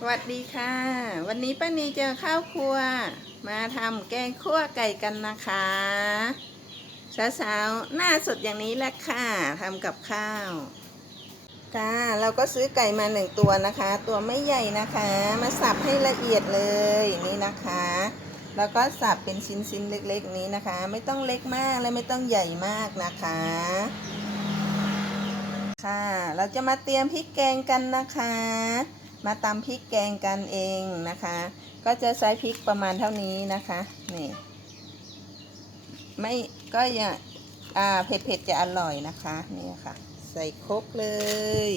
สวัสดีค่ะ วันนี้ป้านีเจอข้าวครัว มาทำแกงคั่วไก่กันนะคะสาวๆหน้าสดอย่างนี้แหละค่ะทำกับข้าวค่ะเราก็ซื้อไก่มาหนึ่งตัวนะคะ ตัวไม่ใหญ่นะคะ มาสับให้ละเอียดเลยนี่นะคะ แล้วก็สับเป็นชิ้นๆเล็กๆนี้นะคะ ไม่ต้องเล็กมากและไม่ต้องใหญ่มากนะคะค่ะ เราจะมาเตรียมพริกแกงกันนะคะ มาตำพริกแกงกันเองนะคะ ก็จะใช้พริกประมาณเท่านี้นะคะนี่ไม่ก็อย่าอ่าเผ็ดๆจะอร่อยนะคะนี่ค่ะ ใส่ครกเลย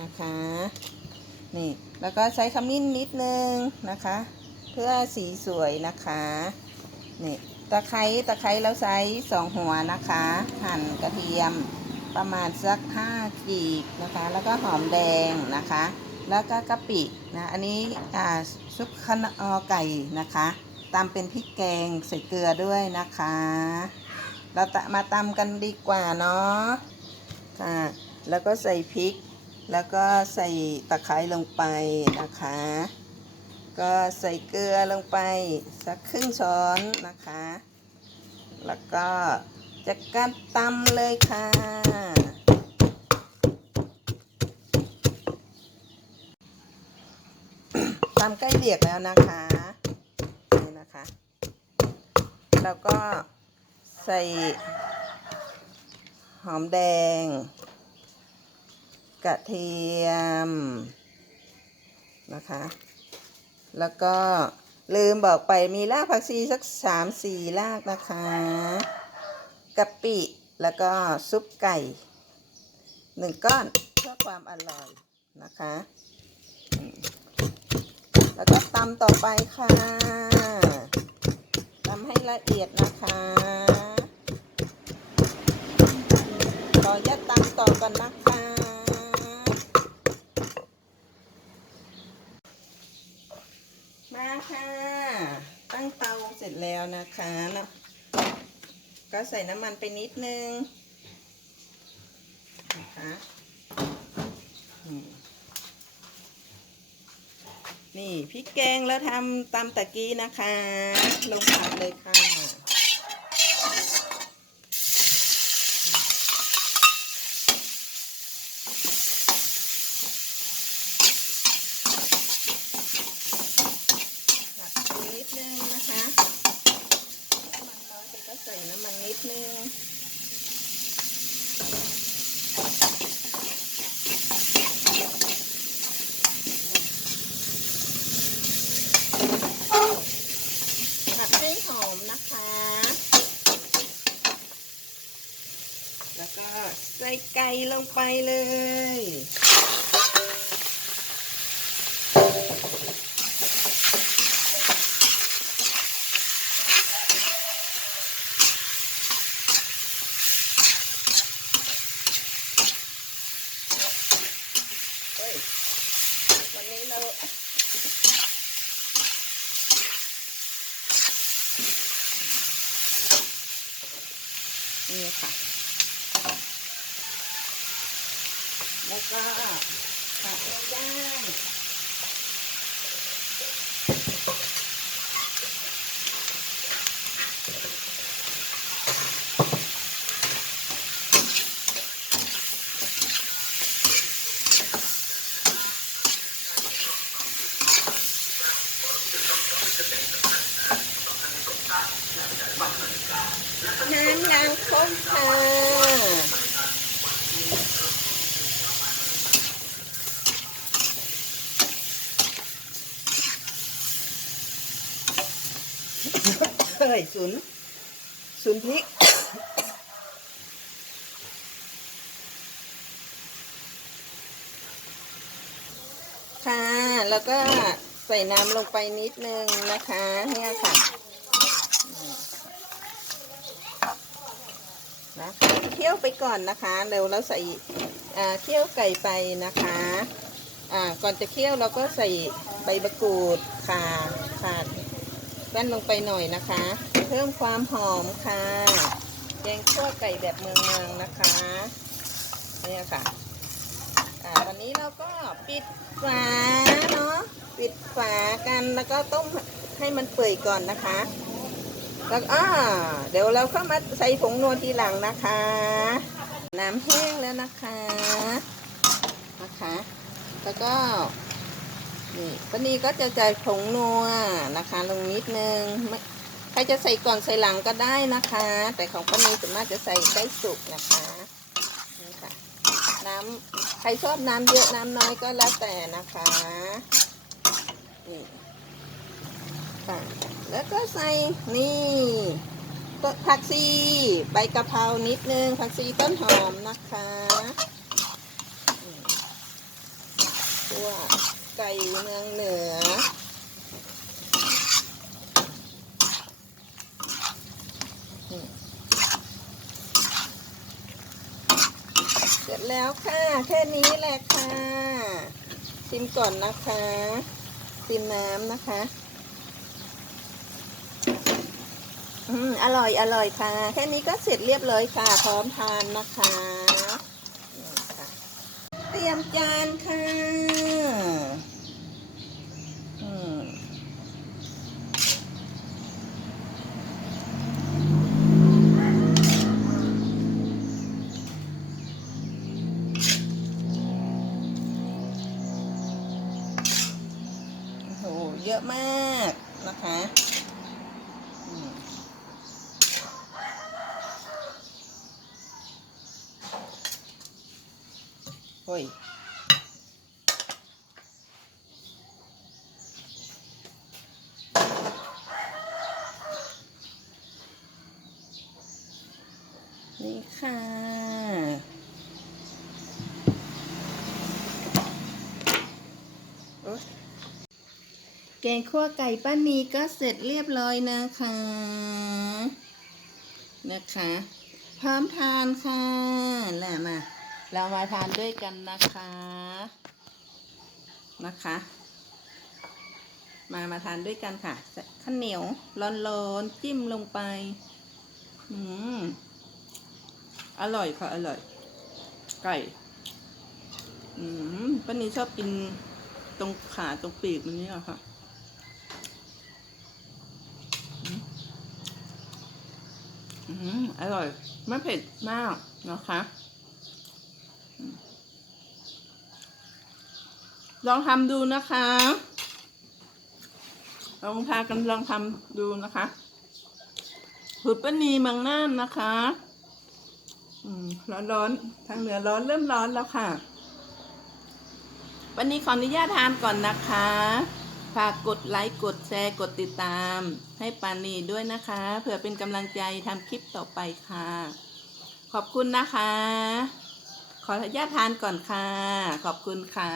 นะคะนี่แล้วก็ใช้ขมิ้นนิดนึงนะคะ เพื่อสีสวยนะคะนี่ตะไคร้ตะไคร้แล้วใช้สองหัวนะคะ หั่นกระเทียมประมาณสักห้ากีบนะคะ แล้วก็หอมแดงนะคะ แล้วก็กะปินะอันนี้ซุปคะนอไก่นะคะตำเป็นพริกแกงใส่เกลือด้วยนะคะ เราตะมาตำกันดีกว่าเนาะค่ะแล้วก็ใส่พริก แล้วก็ใส่ตะไคร้ลงไปนะคะ ก็ใส่เกลือลงไปสักครึ่งช้อนนะคะ แล้วก็จะกันตำเลยค่ะ ตำใกล้เดียกแล้วนะคะนี่นะคะแล้วก็ใส่หอมแดง กระเทียมนะคะ แล้วก็ลืมบอกไปมีรากผักชีสักสามสี่รากนะคะกะปิแล้วก็ซุปไก่หนึ่งก้อนเพื่อความอร่อยนะคะ แล้วก็ตำต่อไปค่ะตำให้ละเอียดนะคะขอยัดตำต่อก่อนนะคะมาค่ะ ตั้งเตาเสร็จแล้วนะคะเนาะก็ใส่น้ำมันไปนิดนึงนะคะ นี่พริกแกงแล้วทำตามตะกี้นะคะ ลงผัดเลยค่ะ ผัดนิดนึงนะคะน้ำมันร้อนไปก็ใส่น้ำมันนิดนึง ผัดให้หอ มนะคะ แล้วก็ใส่ไก่ลงไปเลย เฮ้ย วันนี้เรา นี่ค่ะ แล้วก็ผักย่าง น้ำยางข้นค่ะเฮ้ยศูนย์ศูนย์พริกค่ะ แล้วก็ใส่น้ำลงไปนิดนึงนะคะ เนี่ยค่ะ นะเคี่ยวไปก่อนนะคะเร็วแล้วใส่เคี่ยวไก่ไปนะคะก่อนจะเคี่ยวเราก็ใส่ใบมะกรูดข่าข่าแว่นลงไปหน่อยนะคะ เพิ่มความหอมค่ะแกงคั่วไก่แบบเมืองๆนะคะเนี่ยค่ะวันนี้เราก็ปิดฝาเนาะปิดฝากันแล้วก็ต้มให้มันเปื่อยก่อนนะคะ แล้วอ่าเดี๋ยวเราเข้ามาใส่ผงนวทีหลังนะคะ น้ำแห้งแล้วนะคะนะคะ แล้วก็นี่ป้านีก็จะใส่ผงนัวนะคะ ลงนิดนึงไม่ใครจะใส่ก่อนใส่หลังก็ได้นะคะ แต่ของป้านีส่วนมากจะใส่ใกล้สุกนะคะนี่ค่ะน้ำใครชอบน้ำเยอะน้ำน้อยก็แล้วแต่นะคะนี่ค่ะ แล้วก็ใส่นี่ผักชีใบกะเพรานิดนึงผักชีต้นหอมนะคะตัวไก่เมืองเหนือเสร็จแล้วค่ะ แค่นี้แหละค่ะ ชิมก่อนนะคะ ชิมน้ำนะคะ อืมอร่อยอร่อยค่ะ แค่นี้ก็เสร็จเรียบร้อยค่ะ พร้อมทานนะคะนี่ค่ะเตรียมจานค่ะอืมโอ้โหเยอะมากนะคะ อยนี่ค่ะโอ๊ยแกงคั่วไก่ป้านีก็เสร็จเรียบร้อยนะคะ นะคะ พร้อมทานค่ะแหละมา เรามาทานด้วยกันนะคะ นะคะ มามาทานด้วยกันค่ะข้าวเหนียวร้อนๆจิ้มลงไป อืม อร่อยค่ะ อร่อย ไก่ อืมป้านีชอบกินตรงขาตรงปีกมันนี่ค่ะอืมอืมอร่อย ไม่เผ็ดมากนะคะอืม ลองทำดูนะคะ ลองพากันลองทำดูนะคะสูตรป้านีเมืองน่านนะคะอืมร้อนร้อนๆทางเหนือร้อนเริ่มร้อนแล้วค่ะ วันนี้ขออนุญาตทานก่อนนะคะ ฝากกดไลค์กดแชร์กดติดตาม ให้ปานีด้วยนะคะเพื่อเป็นกำลังใจทำคลิปต่อไปค่ะ ขอบคุณนะคะ ขออนุญาตทานก่อนค่ะ ขอบคุณค่ะ